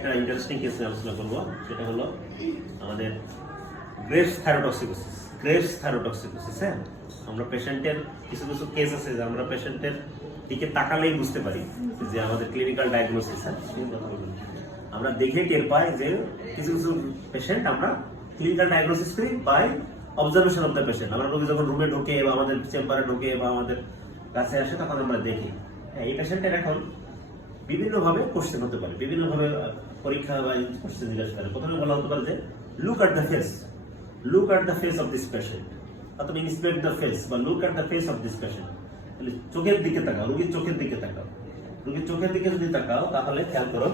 একটা interesting case নিয়ে আলোচনা করবো, সেটা হলো আমাদের গ্রেভস থাইরোটক্সিকোসিস। গ্রেভস থাইরোটক্সিকোসিস, হ্যাঁ, আমরা পেশেন্টের কিছু কিছু কেস আছে যে আমরা পেশেন্টের দিকে তাকালেই বুঝতে পারি যে আমাদের ক্লিনিক্যাল ডায়াগনোসিস, হ্যাঁ, আমরা দেখে টের পাই যে কিছু কিছু পেশেন্ট আমরা ক্লিনিক্যাল ডায়াগনোসিস করি by observation of the patient. আমরা রোগী যখন রুমে ঢোকে বা আমাদের চেম্বারে ঢোকে বা আমাদের কাছে আসে তখন আমরা দেখি, হ্যাঁ, এই পেশেন্টের এখন বিভিন্নভাবে কোশ্চেন হতে পারে, বিভিন্নভাবে পরীক্ষা বা কোশ্চেন জিজ্ঞাসা করে। প্রথমে বলা হতে পারে যে look at the face, look at the face of this patient, অথবা ইন্সপেক্ট দ্য ফেস বা look at the face of this patient. তাহলে চোখের দিকে তাকাও, রোগীর চোখের দিকে তাকাও। রোগীর চোখের দিকে যদি তাকাও তাহলে খেয়াল করো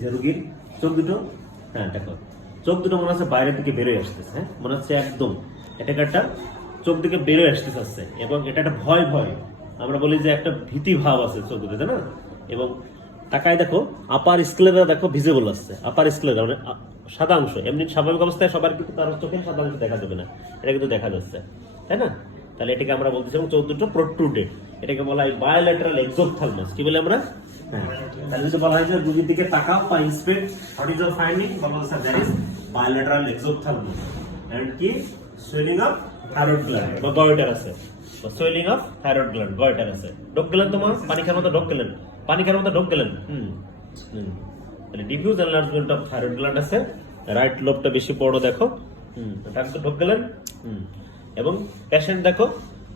যে রোগীর চোখ দুটো, হ্যাঁ দেখো, চোখ দুটো মনে হচ্ছে বাইরের দিকে বেরোয় আসতেছে, হ্যাঁ, মনে হচ্ছে একদম এটা একটা চোখ দিকে বেরোয় আসতেছে এবং এটা একটা ভয় ভয়, আমরা বলি যে একটা ভীতি ভাব আছে চোখ দুটো, তাই না? এবং তাকায় দেখো আপার স্ক্লেরা দেখো ভিজিবল আসছে, আপার স্ক্লেরা মানে সাদা অংশ। এমনি স্বাভাবিক অবস্থায় সবার কিন্তু তার চোখের সাদা অংশ দেখা যাবে না, এটা কিন্তু দেখা যাচ্ছে, তাই না? তাহলে এটাকে আমরা বলতেছি এবং চোখ দুটো প্রোট্রুডেড, এটাকে বলা হয় বায়োল্যাটারাল এক্সোপথ্যালমাস। কি বলে আমরা? হ্যাঁ, তাহলে যদি বলা হয় যে রোগীর দিকে তাকাও বা inspect, what is your finding? বলা হচ্ছে দ্যাট ইজ বায়োল্যাটারাল এক্সোপথ্যালমাস এন্ড কি সুইলিং অফ থাইরয়েড গ্ল্যান্ড বা গয়টার আছে, বা swelling of thyroid gland, goitre আছে। ঢোক গেলেন তোমার পানি খাওয়ার মতো ঢোক গেলেন, পানি খাওয়ার মতো ঢোক গেলেন, তাহলে diffuse enlargement of thyroid gland আছে। রাইট লোবটা বেশি বড় দেখো, ডাক্তার ঢোক গেলেন, এবং পেশেন্ট দেখো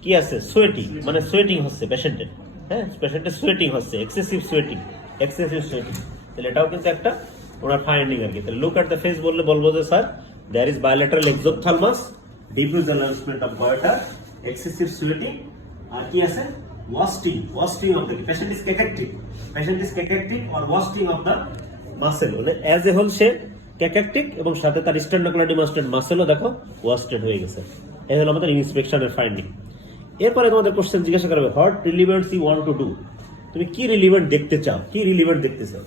কি আছে, সোয়েটিং, মানে সোয়েটিং হচ্ছে পেশেন্টের, হ্যাঁ, পেশেন্টের সোয়েটিং হচ্ছে, এক্সেসিভ সোয়েটিং, এক্সেসিভ সোয়েটিং। তাহলে এটাও কিন্তু একটা ওনার ফাইন্ডিং আর কি। তাহলে লুক অ্যাট দ্য ফেস বললে বলবো যে sir there is bilateral exophthalmos, diffuse enlargement of goitre, excessive sweating, আর কি আছে wasting, wasting of the patient is cachectic, patient is cachectic or wasting of the muscle, মানে as a whole say cachectic এবং সাথে তার স্টেনোক্লেডিমাস্টেড মাসেলও দেখো wasted হয়ে গেছে। এই হলো আমাদের ইন্সপেকশনের ফাইন্ডিং। এরপরে তোমাদের কোশ্চেন জিজ্ঞাসা করবে what relevance you want to do, তুমি কি রিলিভেন্ট দেখতে চাও, কি রিলিভেন্ট দেখতে চাও?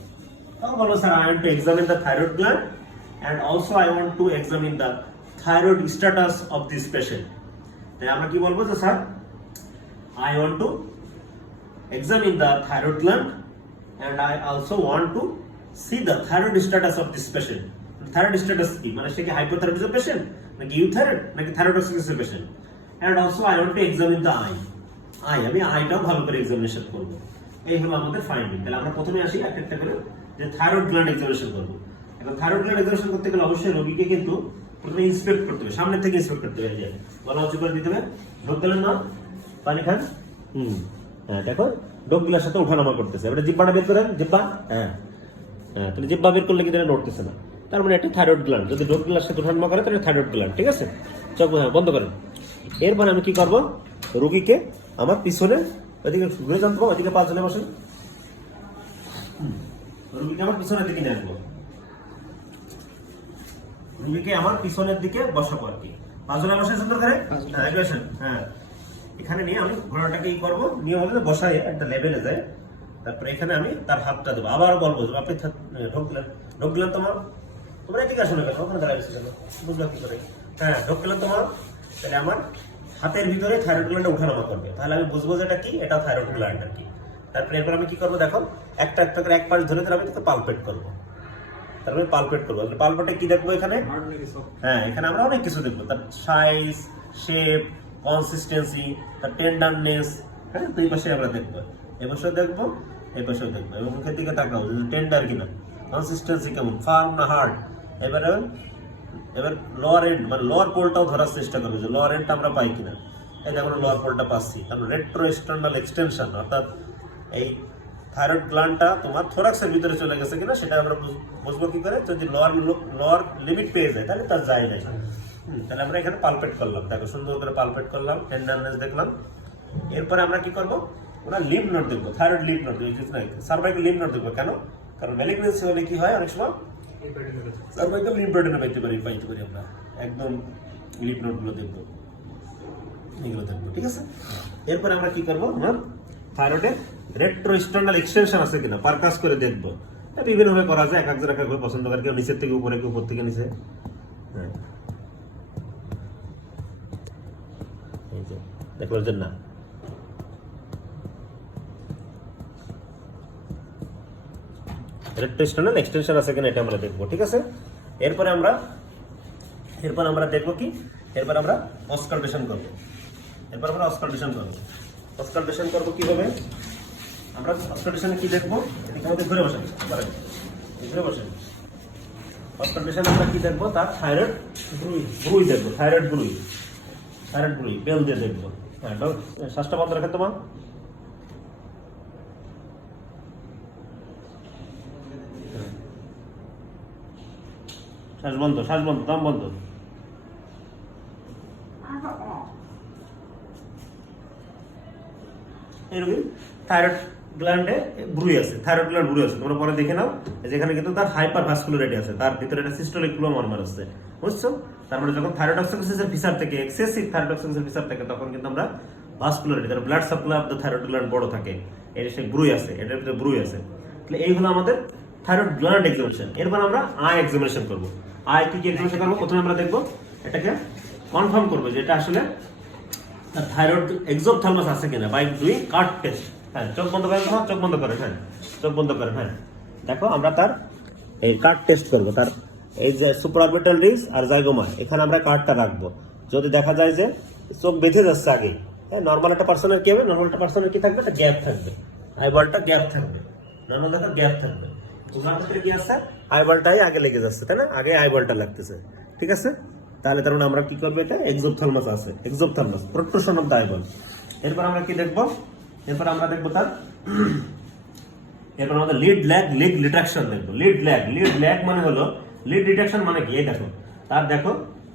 তখন বলো sir I want to examine the thyroid gland and also I want to examine the thyroid status of this patient. তাই আমরা কি বলবো যে sir I want to examine the thyroid gland and I also want to see the thyroid status of this patient. Thyroid status কি, মানে সে কি hypothyroidism patient নাকি euthyroid নাকি thyroidosis patient, and also I want to examine the eye. আমি আইটাও ভালো করে examination করব। এই হলো আমাদের ফাইন্ডিং। তাহলে আমরা প্রথমে আসি একটা করে যে থাইরয়েড গ্ল্যান্ড এক্সামিনেশন করব। এখন থাইরয়েড গ্ল্যান্ড এক্সামিনেশন করতে গেলে অবশ্যই রোগীকে কিন্তু প্রথমে ইন্সপেক্ট করতে হবে, সামনে থেকে ইন্সপেক্ট করতে হবে, গলা উঁচু করে দিতে হবে, ঢোক গেলেন না, পানি খান, হ্যাঁ দেখো ডোকগুলোর সাথে ওঠানামা করতেছে, এবারে জিব্বাটা বের করেন, জিব্বা, হ্যাঁ হ্যাঁ, তাহলে জিব্বা বের করলে কিন্তু এটা নড়তেছে না, তার মানে একটা থাইরয়েড গ্ল্যান্ড। যদি ডোকগুলোর সাথে ওঠানামা করে তাহলে থাইরয়েড গ্ল্যান্ড, ঠিক আছে? চোখ হ্যাঁ বন্ধ করেন। এরপরে আমি কি করবো, রোগীকে আমার পিছনে ওইদিকে ঘুরে জানবো, ওইদিকে 5 জনে বসেন, রোগীকে আমার পিছনের দিকে নিয়ে আসবো, রোগীকে আমার পিছনের দিকে বসাবো আর কি। 5 জনে বসে সুন্দর করে, হ্যাঁ বসেন, হ্যাঁ এখানে নিয়ে আমি ঘোড়াটাকে ই করবো, নিয়ে হলে বসাই একটা লেভেলে যায়, তারপরে এখানে আমি তার হাতটা দেবো, আবার বলবো আপনি ঢোক গেলেন তোমার, তোমরা এদিকে আসো না কেন, ওখানে দাঁড়াইছি কেন, বুঝলাম কি করে, হ্যাঁ ঢোক গেলেন তোমার। তাহলে আমার হাতের ভিতরে থাইরয়েড গ্ল্যান্ডে উঠানামা করবে, তাহলে আমি বুঝবো যে এটা কি, এটা থাইরয়েড গ্ল্যান্ড আর কি। তারপরে এরপর আমি কি করবো দেখো, একটা একটা করে এক পাশ ধরে ধরে আমি তাকে পালপেট করবো, তারপরে পালপেট করবো। পালপেটে কি দেখবো এখানে, হ্যাঁ এখানে আমরা অনেক কিছু দেখবো, তার সাইজ, শেপ, কনসিস্টেন্সি, তার টেন্ডারনেস, হ্যাঁ দুই পাশে আমরা দেখবো, এই পাশেও দেখবো, এই পাশেও দেখবো, এবং মুখের দিকে তাকাবো টেন্ডার কিনা, কনসিস্টেন্সি কেমন, ফার্ম না হার্ড। এবার লোয়ার এন্ড মানে লোয়ার পোলটাও ধরার চেষ্টা করবো যে লোয়ার এন্ডটা আমরা পাই কিনা, এই যে আমরা লোয়ার পোলটা পাচ্ছি, কারণ রেট্রো এক্সটার্নাল এক্সটেনশন, অর্থাৎ এই থাইরয়েড গ্ল্যান্ডটা তোমার থোরাক্সের ভিতরে চলে গেছে কিনা সেটা আমরা বুঝবো কি করে, যদি লোয়ার লিমিট পেয়ে যায় তাহলে তার যায় না। তাহলে আমরা এখানে পালপেট করলাম, দেখো সুন্দর করে পালপেট করলাম, টেন্ডারনেস দেখলাম। এরপরে আমরা কি করবো, ওরা লিম্ফ নোড দেখবো, thyroid lymph node, cervical lymph node দেখবো। কেন? কারণ ম্যালিগনেন্সি হলে কি হয় অনেক সময় সার্ভাইকাল লিম্ফোডেনও পাইতে পারি আমরা, একদম লিম্ফ নোডগুলো দেখবো, এগুলো দেখবো, ঠিক আছে? এরপরে আমরা কি করবো, আমার থাইরয়েডের রেট্রো এক্সটার্নাল এক্সটেনশন আছে কিনা পারকাস করে দেখবো। বিভিন্ন ভাবে করা যায়, এক একজন এক একভাবে পছন্দ করে, কেউ নিচের থেকে উপরে, কেউ উপর থেকে নিচে, হ্যাঁ দেখবার জন্য না। রেট্রোস্টেনাল এক্সটেনশন আছে কিনা এটা আমরা দেখবো, ঠিক আছে। এরপর আমরা দেখবো কি, এরপর আমরা অস্কালটেশন করবো। অস্কালটেশন করবো কিভাবে, আমরা অস্কালটেশনে কি দেখবো, এদিকে আমাদের ঘুরে বসেন, ঘুরে বসেন। অস্কালটেশনে আমরা কি দেখবো, তার থাইরয়েড ব্রুই দেখবো, থাইরয়েড ব্রুই বেল দিয়ে দেখবো। হ্যাঁ, শ্বাসটা বন্ধ রাখেন তোমার। শ্বাস বন্ধ, দম বন্ধ। এরকম থাইরয়েড গ্ল্যান্ডে ব্রুই আছে, থাইরয়েড গ্ল্যান্ড ব্রুই আছে, তোমরা পরে দেখে নাও। যেখানে কিন্তু তার হাইপার ভাস্কুলারিটি আছে, তার ভিতরে একটা সিস্টোলিক ফ্লো নরমাল আছে, বুঝছো। তার মানে যখন থাইরয়েড অক্সিডেশনের ফিচার থেকে এক্সেসিভ থাইরয়েড অক্সিডেশনের ফিচার থাকে, তখন কিন্তু আমরা ভাস্কুলারিটি, তার blood supply of the thyroid gland বড় থাকে, এর সেই ব্রুই আছে, এটার ভিতরে ব্রুই আছে। তাহলে এই হলো আমাদের থাইরয়েড গ্ল্যান্ড এক্সামিনেশন। এরপর আমরা আই এক্সামিনেশন করবো। আই কি এক্সামিনেশন করবো, প্রথমে আমরা দেখবো, এটাকে কনফার্ম করবো যে এটা আসলে থাইরয়েড এক্সোপথ্যালমাস আছে কিনা বাই ডুইং কার্ড টেস্ট। হ্যাঁ, চোখ বন্ধ করেন, চোখ বন্ধ করেন, হ্যাঁ চোখ বন্ধ করেন। হ্যাঁ, দেখো আমরা তার এই কার্ড টেস্ট করবো, তার এই যে সুপারঅরবিটাল রিজ আর জাইগোমা, এখানে আমরা কার্ডটা রাখবো। যদি দেখা যায় যে চোখ বেঁধে যাচ্ছে আগে, হ্যাঁ, নর্মাল একটা পার্সনের কি হবে, নর্মাল একটা পার্সনের কি থাকবে, একটা গ্যাপ থাকবে, আইবলটা গ্যাপ থাকবে, নর্মাল একটা গ্যাপ থাকবে। তোমার ক্ষেত্রে কি আছে, আইবলটাই আগে লেগে যাচ্ছে, তাই না, আগে আইবলটা লাগতেছে, ঠিক আছে। তাহলে তার মানে আমরা কি করবো, এটা এক্সোপথ্যালমাস আছে, এক্সোপথ্যালমাস প্রোট্রুশন অফ দ্য আইবল। এরপর আমরা কি দেখবো, এরপর আমরা দেখবো তার, এরপর আমাদের লিড লেগ রিট্রাকশন দেখবো। লিড ল্যাগ মানে হলো, লিড রিট্রাকশন মানে কি, এই দেখো তার, দেখো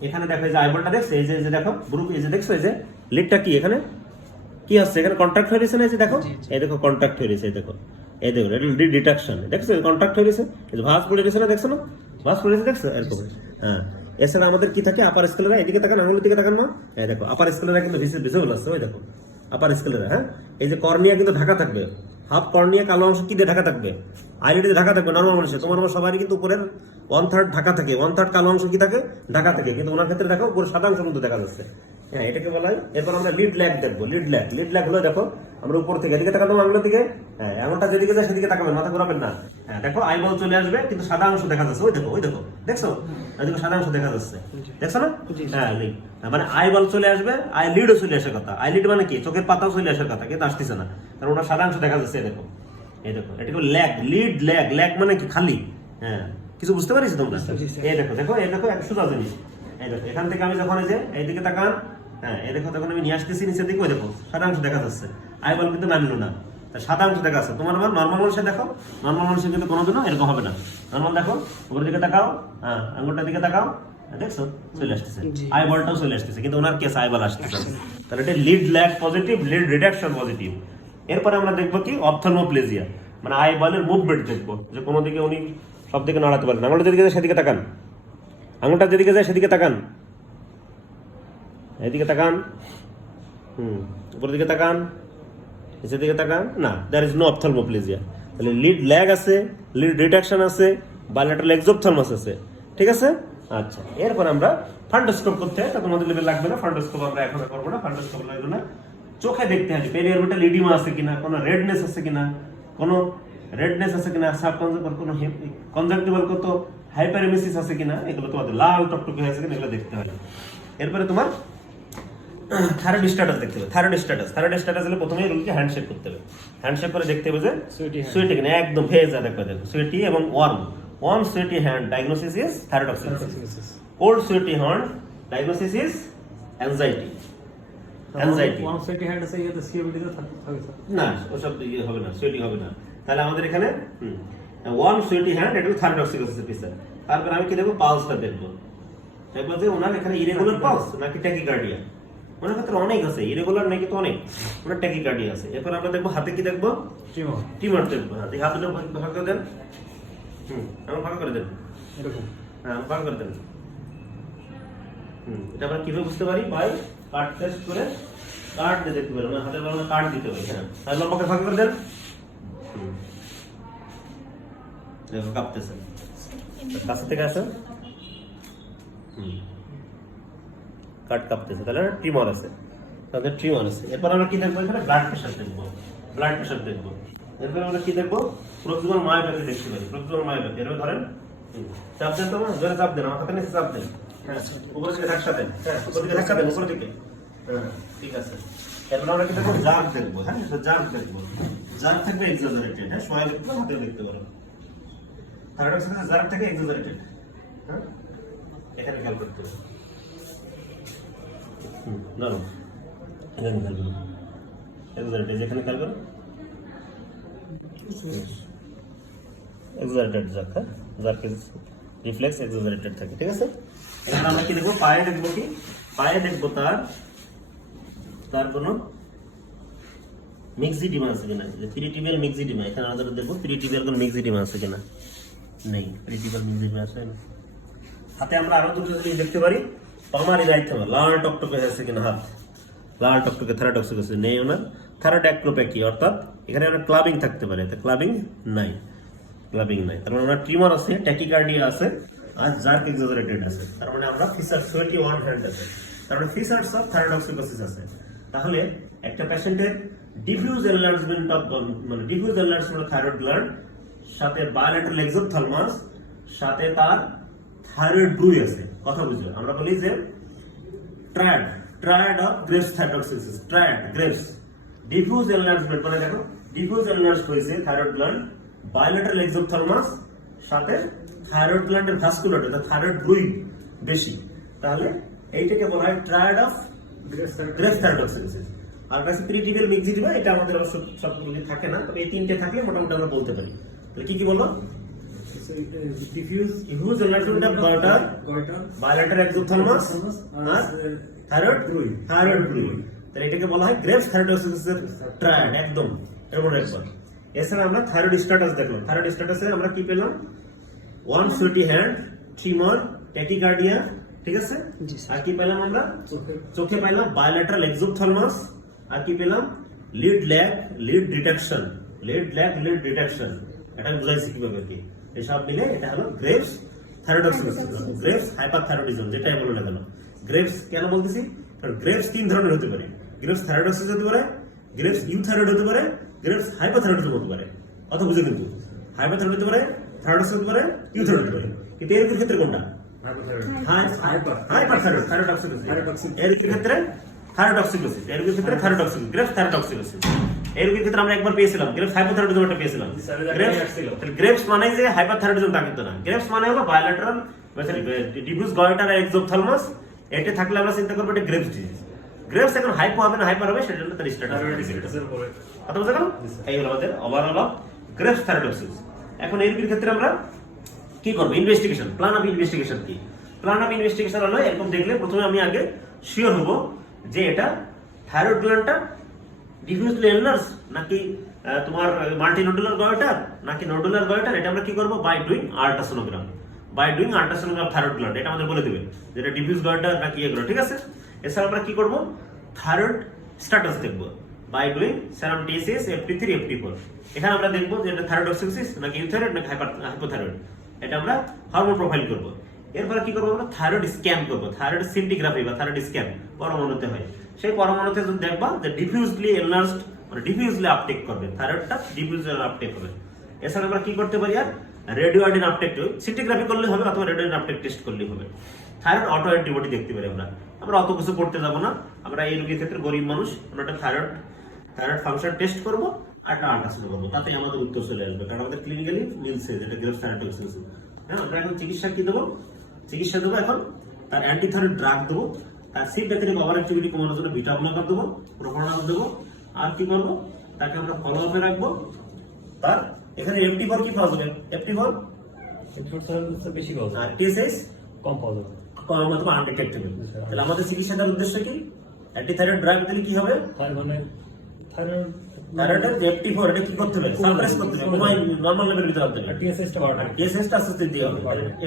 এখানে দেখো এই যে আইবলটা দেখছো, এই যে দেখো গ্রুপ, এই যে দেখছো এই যে লিডটা কি, এখানে কি হচ্ছে, এখানে কন্ট্রাক্ট হয়ে গেছে না, এই যে দেখো, এই দেখো কন্ট্রাক্ট হয়ে গেছে, এই দেখো, এই দেখো এটা লিড রিট্রাকশন, দেখছো কন্ট্রাক্ট হয়ে গেছে, এই যে ভাঁজ পড়ে গেছে না, দেখছো না, ভাঁজ পড়ে গেছে, দেখছো এরকম। হ্যাঁ, এছাড়া আমাদের কি থাকে, আপার স্কেলেরা, এদিকে তাকান, আঙুলের দিকে তাকান মা, এই দেখো আপার স্কেলেরা কিন্তু ভিজিবল আছে, ওই দেখো আপার স্কেলেরা। হ্যাঁ, এই যে কর্নিয়া কিন্তু ঢাকা থাকবে, হাফ কর্নিয়া কালো অংশ কি দিয়ে ঢাকা থাকবে, আইলিডে ঢাকা থাকবে নরমাল মানুষের, তোমার আমার সবারই কিন্তু উপরের 1/3 ঢাকা থাকে, 1/3 কালো অংশ কি থাকে, ঢাকা থাকে, কিন্তু ওনার ক্ষেত্রে দেখো উপরে সাদা অংশ কিন্তু দেখা যাচ্ছে। হ্যাঁ, এটাকে বলা হয়। এরপর আমরা লিড ল্যাগ দেখবো। লিড ল্যাগ হলো, দেখো আমরা উপর থেকে এদিকে তাকানো, আঙুলের দিকে, হ্যাঁ এমনটা যেদিকে যায় সেদিকে তাকাবেন, মাথা ঘোরাবেন না। হ্যাঁ, দেখো আইবল চলে আসবে, কিন্তু সাদা অংশ দেখা যাচ্ছে, ওই দেখো দেখছো, এদিকে সাদা অংশ দেখা যাচ্ছে, দেখছো না। হ্যাঁ, লিড মানে আইবল চলে আসবে, আই লিডও চলে আসার কথা। আই লিড মানে কি, চোখের পাতাও চলে আসার কথা, কিন্তু আসতেছে না, কারণ ওটা সাদা অংশ দেখা যাচ্ছে। দেখো, এই দেখো, এটা ল্যাগ, লিড ল্যাগ মানে কি, খালি। হ্যাঁ, কিছু বুঝতে পারিস তোমরা। এই দেখো এই দেখো এক সোজা জিনিস, এই দেখো এখান থেকে আমি যখন এই যে এইদিকে তাকান, হ্যাঁ এই দেখো তখন আমি নিয়ে আসতেছি নিচের দিকে, ওই দেখো সাদা অংশ দেখা যাচ্ছে, আইবল কিন্তু নামলো না, সাদা অংশ দেখা যাচ্ছে। তোমার আবার নর্মাল মানুষের দেখো, নর্মাল মানুষের কিন্তু কোনোদিনও এরকম হবে না। নর্মাল দেখো, উপরের দিকে তাকাও, হ্যাঁ আঙুলটার দিকে তাকাও, দেখছো চলে আসতেছে, আইবলটাও চলে আসতেছে, কিন্তু ওনার কেস আইবল আসতেছে। তাহলে এটা lead lag positive, lead reduction positive. এরপরে আমরা দেখবো কি, অপথলমোপ্লেজিয়া, মানে আইবলের মুভমেন্ট দেখবো, যে কোনো দিকে উনি সব দিকে নাড়াতে পারেন। আঙুলটা যেদিকে যায় সেদিকে তাকান, আঙুলটা যেদিকে যায় সেদিকে তাকান, এদিকে তাকান, উপরের দিকে তাকান, নিচের দিকে তাকান, না, দ্যার ইজ নো অপথলমোপ্লেজিয়া। তাহলে লিড ল্যাগ আছে, লিড রিডাকশন আছে, বাইলেটারাল এক্সোপথ্যালমাস আছে, ঠিক আছে। আচ্ছা, এরপর আমরা ফান্ডোস্কোপ করতে হয়, তা তোমাদের লেভেল লাগবে না, ফান্ডোস্কোপ আমরা এখন করবো না, ফান্ডোস্কোপ লাগবে না। চোখে দেখতে হবে পেরিঅরবিটাল এডিমা আছে কিনা, কোনো রেডনেস আছে কিনা, কোনো কোনো কনজাংটিভাল কত হাইপারএমেসিস আছে কিনা, এগুলো তোমাদের লাল টকটকে আছে কিনা, এগুলো দেখতে হবে। এরপরে তোমার থাইরয়েড স্ট্যাটাস দেখতে হবে। থাইরয়েড স্ট্যাটাস হলে প্রথমেই রুগীকে হ্যান্ডশেক করতে হবে। হ্যান্ডশেক করে দেখতে হবে যে সুয়েটি কিনা, একদম ভেজা দেখতে হবে, সুয়েটি এবং warm sweaty hand diagnosis is thyroid oxidation. Cold sweaty hand diagnosis is anxiety. Warm sweaty hand আছে, এটা সিওপিডি তে থাকবে না, ওসব ইয়ে হবে না, সুয়েটি হবে না। তাহলে আমাদের এখানে ওয়ার্ম সুয়েটি হ্যান্ড, এটা থাইরয়েড অক্সিডেশন ফিচার। তারপর আমি কি দেখবো, পালসটা দেখবো, দেখবো যে ওনার এখানে ইরেগুলার পালস নাকি ট্যাকিকার্ডিয়া। ওনার ক্ষেত্রে অনেক আছে, ইরেগুলার নাকি তো অনেক, ওনার ট্যাকিকার্ডিয়া আছে। এরপর আমরা দেখবো হাতে কি দেখবো, টিউমার দেখবো। হ্যাঁ, হাত দুটো ভাগ করে দেন, আমার ভাগ করে দেন, এরকম, হ্যাঁ ভাগ করে দেন। এটা আমরা কিভাবে বুঝতে পারি, ভাই কার্ড টেস্ট করে, কার্ড দিয়ে দেখতে পারি, মানে হাতের বাংলা কার্ড দিতে হবে। হ্যাঁ, তাহলে লম্বাকে ভাগ করে দেন, দেখো কাঁপতেছে, কাছে থেকে আসেন, কার্ড কাঁপতেছে, তাহলে টিউমার আছে, তাদের টিউমার আছে। এরপর আমরা কি দেখবো, এখানে ব্লাড প্রেশার দেখবো, এরপর আমরা কি দেখবো, প্রক্সিমাল মায়োপ্যাথি দেখতে পারি। প্রক্সিমাল মায়োপ্যাথি এরপর ধরেন চাপ দেন, তো জোরে চাপ দেন, আমার হাতে নিচে চাপ দেন, হ্যাঁ উপর থেকে ধাক্কা দেন, হ্যাঁ উপর থেকে ধাক্কা দেন, উপর থেকে, হ্যাঁ ঠিক আছে। এরপর আমরা কি দেখবো, জার্ক দেখবো, হ্যাঁ জার্ক দেখবো, জার্ক থাকবে এক্সাজারেটেড, হ্যাঁ সবাই দেখতে হাতে দেখতে পারো। থার্ড জার্ক থেকে এক্সাজারেটেড, হ্যাঁ এখানে খেয়াল করতে হবে। না না এখানে খেয়াল করো, এক্সাজারেটেড যেখানে খেয়াল করো, এক্সাজারেটেড জার্ক, হ্যাঁ জার্ক ইজ রিফ্লেক্স এক্সাজারেটেড থাকে, ঠিক আছে। এখানে আমরা কি দেখবো, পায়ে দেখবো, কি পায়ে দেখবো তার কোনো মিক্সিডিমা আছে কিনা, পেরিটিবিয়াল মিক্সিডিমা। এখানে আমাদের দেখবো পেরিটিবিয়াল কোনো মিক্সিডিমা আছে কিনা, নেই পেরিটিবিয়াল মিক্সিডিমা আছে না। হাতে আমরা আরো দুটো জিনিস দেখতে পারি, পামারি রাইথমা, লাল টকটকে আছে কিনা হাত, লাল টকটকে থাইরয়েড আছে নেই ওনার, থাইরয়েড অ্যাক্রোপ্যাকি, অর্থাৎ এখানে আমরা ক্লাবিং থাকতে পারে, ক্লাবিং নাই, ক্লাবিং নাই, তার মানে ওনার ট্রিমার আছে, ট্যাকিকার্ডিয়া আছে, আর জার্ক এক্সাজারেটেড আছে, তার মানে আমরা ফিচার সোয়েটি ওয়ান হ্যান্ড আছে, তার মানে ফিচারস অফ থাইরয়েডক্সিকোসিস আছে। তাহলে একটা পেশেন্টের ডিফিউজ এনলার্জমেন্ট অফ, মানে diffuse enlargement of thyroid gland, সাথে বায়োলেটারাল এক্সোপথ্যালমাস, সাথে তার থাইরয়েড ব্রুই আছে। কথা বুঝো, আমরা বলি যে triad of Graves thyrotoxicosis, triad Graves, diffuse enlargement, মানে দেখো ডিফিউজ এনলার্জ হয়েছে থাইরয়েড গ্ল্যান্ড, বায়োলেটারাল এক্সোপথ্যালমাস, সাথে থাইরয়েড গ্ল্যান্ডের ভাস্কুলার, অর্থাৎ থাইরয়েড ব্রুই বেশি, তাহলে এইটাকে বলা হয় ট্রায়াড অফ গ্রেভস থাইরয়েডক্সিকোসিস। আর কাছে পেরিটিবিয়াল মিক্সিডিমা, এটা আমাদের অবশ্য সবগুলো থাকে না, তবে এই তিনটে থাকলে মোটামুটি আমরা বলতে পারি। তাহলে কি কি বলবো, diffuse enlargement of goiter, bilateral exophthalmos, thyroid fluid, তাহলে এটাকে বলা হয় গ্রেভস থাইরয়েডক্সিকোসিসের ট্রায়াড, একদম এর মনে রাখবা। এছাড়া আমরা থাইরয়েড স্ট্যাটাস দেখলাম, থাইরয়েড স্ট্যাটাসে আমরা কি পেলাম, ওয়ান সুইটি হ্যান্ড, ট্রিমর, ট্যাকিকার্ডিয়া, ঠিক আছে। আর কি পেলাম আমরা, চোখে পেলাম বায়োলেটারাল এক্সোপথ্যালমাস, আর কি পেলাম লিড ল্যাগ, লিড ডিটেকশন, এটা বুঝাইছি কিভাবে কি, এই সব মিলে এটা হলো গ্রেভস থাইরয়েডক্সিকোসিস, গ্রেভস হাইপারথাইরয়েডিজম, যেটাই বলো না কেন। গ্রেভস কেন বলতেছি, কারণ গ্রেভস তিন ধরনের হতে পারে, গ্রেভস থাইরয়েডক্সিস হতে পারে, গ্রেভস ইউথাইরয়েড হতে পারে, গ্রেভস হাইপারথাইরয়েডিজম হতে পারে। কথা বুঝে, কিন্তু হাইপারথাইরয়েড হতে পারে, থাইরয়েডক্সিস হতে পারে, ইউথাইরয়েড হতে পারে, কিন্তু এর ক্ষেত্রে কোনটা, হাইপারথাইরয়েড থাইরয়েডক্সিকোসিস, এর ক্ষেত্রে থাইরয়েডক্সিকোসিস, এর ক্ষেত্রে থাইরয়েডক্সিকোসিস, গ্রেভস থাইরয়েডক্সিকোসিস। এর ক্ষেত্রে আমরা একবার পেয়েছিলাম গ্রেভস হাইপোথাইরয়েডিজম, একটা পেয়েছিলাম। গ্রেভস মানে যে হাইপারথাইরয়েডিজম তা কিন্তু না, গ্রেভস মানে হলো বায়োলেটারাল ডিফিউজ গয়টার এক্সোপথ্যালমাস, এটা থাকলে আমরা চিন্তা করব এটা গ্রেভস ডিজিজ। গ্রেভস এখন হাইপো হবে না হাইপার হবে, সেটা হলো তার স্ট্যাটাস। কথা বুঝা গেল, এই হলো আমাদের ওভারঅল অফ গ্রেভস থাইরয়েডক্সিস। এখন এর ক্ষেত্রে আমরা কি করব, ইনভেস্টিগেশন, প্ল্যান অফ ইনভেস্টিগেশন কি, প্ল্যান অফ ইনভেস্টিগেশন হলো এরকম দেখলে প্রথমে আমি আগে শিওর হব যে এটা থাইরয়েড গ্ল্যান্ডটা ডিফিউজলি এনলার্জ নাকি তোমার মাল্টিনোডুলার গয়টার নাকি নোডুলার গয়টার, এটা আমরা কি করব, by doing ultrasonogram, thyroid gland এটা আমাদের বলে দিবে যেটা ডিফিউজ গয়টার নাকি এগুলো, ঠিক আছে। এছাড়া আমরা কি করব, থাইরয়েড স্ট্যাটাস দেখব by doing serum TSS, FT3, FT4। এখানে আমরা দেখব যে এটা থাইরয়েডক্সিকোসিস নাকি ইউথাইরয়েড নাকি হাইপোথাইরয়েড, এটা আমরা হরমোন প্রোফাইল করব। এরপরে কি করব, আমরা থাইরয়েড স্ক্যান করব, থাইরয়েড সিন্টিগ্রাফি বা থাইরয়েড স্ক্যান পরমাণুতে হয়, সেই পরমাণুতে যদি দেখবা যে ডিফিউজলি এনলার্জড, মানে ডিফিউজলি আপটেক করবে, থাইরয়েডটা ডিফিউজলি আপটেক হবে। এছাড়া আমরা কি করতে পারি, আর রেডিওয়াইডিন আপটেক, সিন্টিগ্রাফি করলে হবে অথবা রেডিওয়াইডিন আপটেক টেস্ট করলে হবে। থাইরয়েড অটো অ্যান্টিবডি দেখতে পারি আমরা অত কিছু করতে যাব না, আমরা এই রোগীর ক্ষেত্রে গরিব মানুষ, আমরা একটা থাইরয়েড ফাংশন টেস্ট করব আর একটা আল্ট্রাসাউন্ড করব, তাতেই আমাদের উত্তর চলে আসবে, কারণ আমাদের ক্লিনিক্যালি মিলছে যেটা গ্রেভস থাইরয়েডক্সিস। হ্যাঁ, আমরা এখন চিকিৎসা কি দেবো, চিকিৎসা দেবো এখন তার অ্যান্টিথাইরয়েড ড্রাগ দেবো, তার সিম্প্যাথেটিক ওভার অ্যাক্টিভিটি কমানোর জন্য বিটা ব্লকার দেবো, প্রোপানল দেবো, আর কি করবো, তাকে আমরা ফলো আপে রাখবো। তার এখানে FT4 কি পাওয়া যাবে, FT4 বেশি পাওয়া যায়, আর TSH কম পাওয়া যাবে, কম অথবা আনডিটেক্টেবল। তাহলে আমাদের চিকিৎসাটার উদ্দেশ্য কি, অ্যান্টিথাইরয়েড ড্রাগ দিলে কি হবে, মানে থাইরয়েডের FT4 এটা কি করতে হবে, সাপ্রেস করতে হবে, কমাই নরমাল লেভেলের ভিতরে আনতে হবে, TSH টা বাড়াবে, TSH টা আস্তে আস্তে দিয়ে হবে।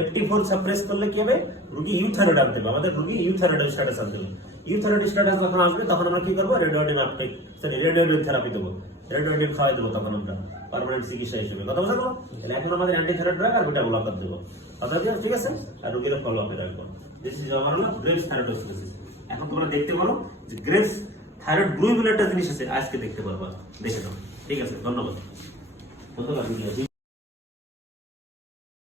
FT4 সাপ্রেস করলে কি হবে, রোগী ইউথাইরয়েড আনতে হবে, আমাদের রোগী ইউথাইরয়েড স্ট্যাটাস আনতে হবে। ইউথাইরয়েড স্ট্যাটাস যখন আসবে তখন আমরা কি করব, রেডিওয়াইডিন আপটেক, রেডিওয়াইডিন থেরাপি দেবো, রেডিওয়াইডিন খাওয়াই দেবো, তখন আমরা পার্মানেন্ট চিকিৎসা হিসেবে। কথা বুঝা গেল, তাহলে এখন আমাদের অ্যান্টিথাইরয়েড ড্রাগ আর বিটা ব্লকার দেবো, কথা দিয়ে ঠিক আছে, আর রোগীর ফলো আপে রাখবো। This is our Graves thyrotoxicosis. এখন তোমরা দেখতে পারো যে গ্রেভস থাইরয়েড ব্লু বলে একটা জিনিস আছে, আজকে দেখতে পারবা, দেখে নাও, ঠিক আছে, ধন্যবাদ। ধন্যবাদ ভিডিও